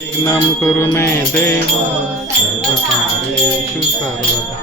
विघ्नं कुरु मे देव सर्वकार्येषु सर्वदा।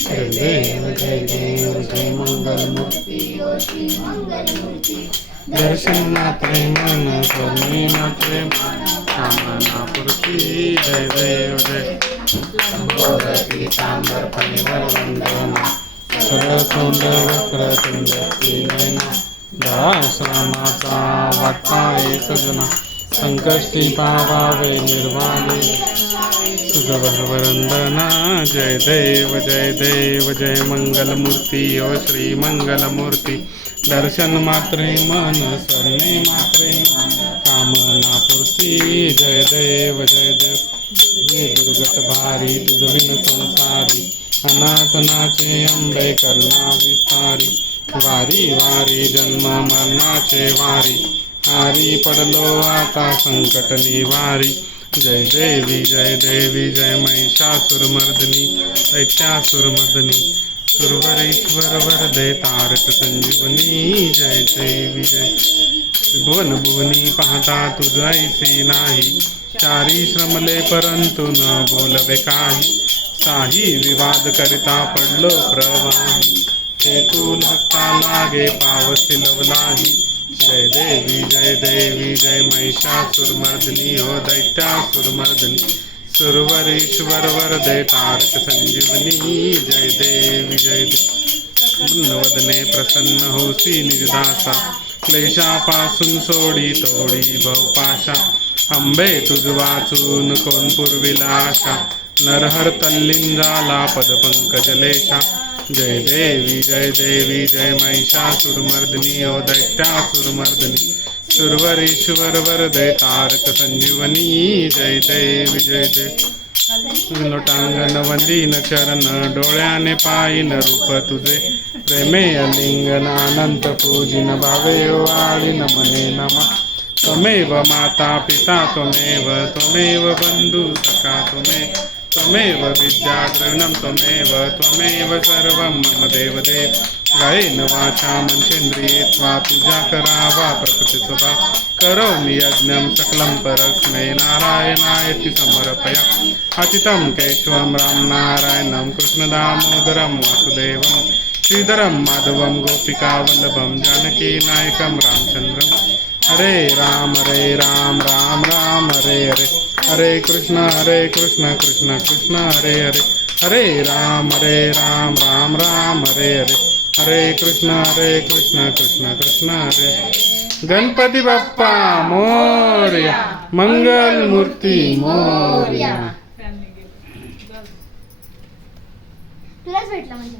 जय देव जय देव जय मंगल मूर्ति दर्शन मात्रे मन स्वने मात्रे कामना पूर्ति। जय देव जय पीतांबर परिवर वंदना सरसौंदर्य वक्रतुंड नयना दाश्रमाचा वाटा एक जना संकष्टी पावावे निर्वाणे सुगवरवंदना। जय देव जय मंगल मूर्ति ओ श्री मंगल मूर्ति दर्शन मात्रे मन स्वर्णे मात्रे कामना पूर्ति। जय देव दुर्गत भारी तुझ विन संसारी अनाथ नाचे अंबे करुणा विस्तारी वारी वारी जन्म मरणाचे वारी हारी पडलो आता संकट निवारी। जय देवी जय महिषासुरमर्दिनी दैत्यासुरमर्दिनी सुरवरेश्वर वरदे तारक संजीवनी। जय देवी जय भुवन भुवनी पाहता तुझ ऐसी नाही चारी श्रमले परंतु न बोलवे काही साही विवाद करिता पडलो प्रवाही हेतू भक्ता लागे पावसी लवलाही। जय देवी जय महिषासुरमर्दिनी हो दैत्यासुरमर्दिनी सुरवरेश्वर वरदे तारक संजीवनी। जय देवी वदने प्रसन्न होसी निजदासा क्लेशापासून सोडी तोडी भवपाशा अंबे तुझ वाचून कोण पुरविला आशा नरहर तल्लीन झाला पदपंकजलेशा। जय देवी जय महिषासुरमर्दिनी ओ दैत्यासुरमर्दिनी सुरवरेश्वर वरदे तारक संजीवनी। जय देवी जय लोटांगण वंदीन चरण डोळ्याने पायीन रूप तुझे प्रेमे अलिंगन अनंत पूजिन भावे आळीन मने नमा। त्वमेव माता पिता त्वमेव बंधु सखा त्वमेव विद्या द्रविणं त्वमेव सर्वं मम देवदेव। गायेन वाचा मनसेन्द्रिये त्वा पूजा करावा प्रकृति स्वभाव करोमि यज्ञं सकलं परस्मै नारायणायति समर्पया। अचितं केशवं राम नारायणं कृष्णदामोदरं वासुदेवं श्रीधरं माधवं गोपिकावल्लभं जानकीनायकं रामचन्द्रं। हरे राम राम राम हरे हरे हरे कृष्ण कृष्ण कृष्ण हरे हरे हरे राम राम राम हरे हरे हरे कृष्ण कृष्ण कृष्ण हरे। गणपती बाप्पा मोरया मंगल मूर्ती मोरया। तुलाच भेटला म्हणजे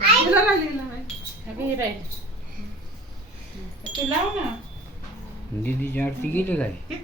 दीदीची आरती गेली काय?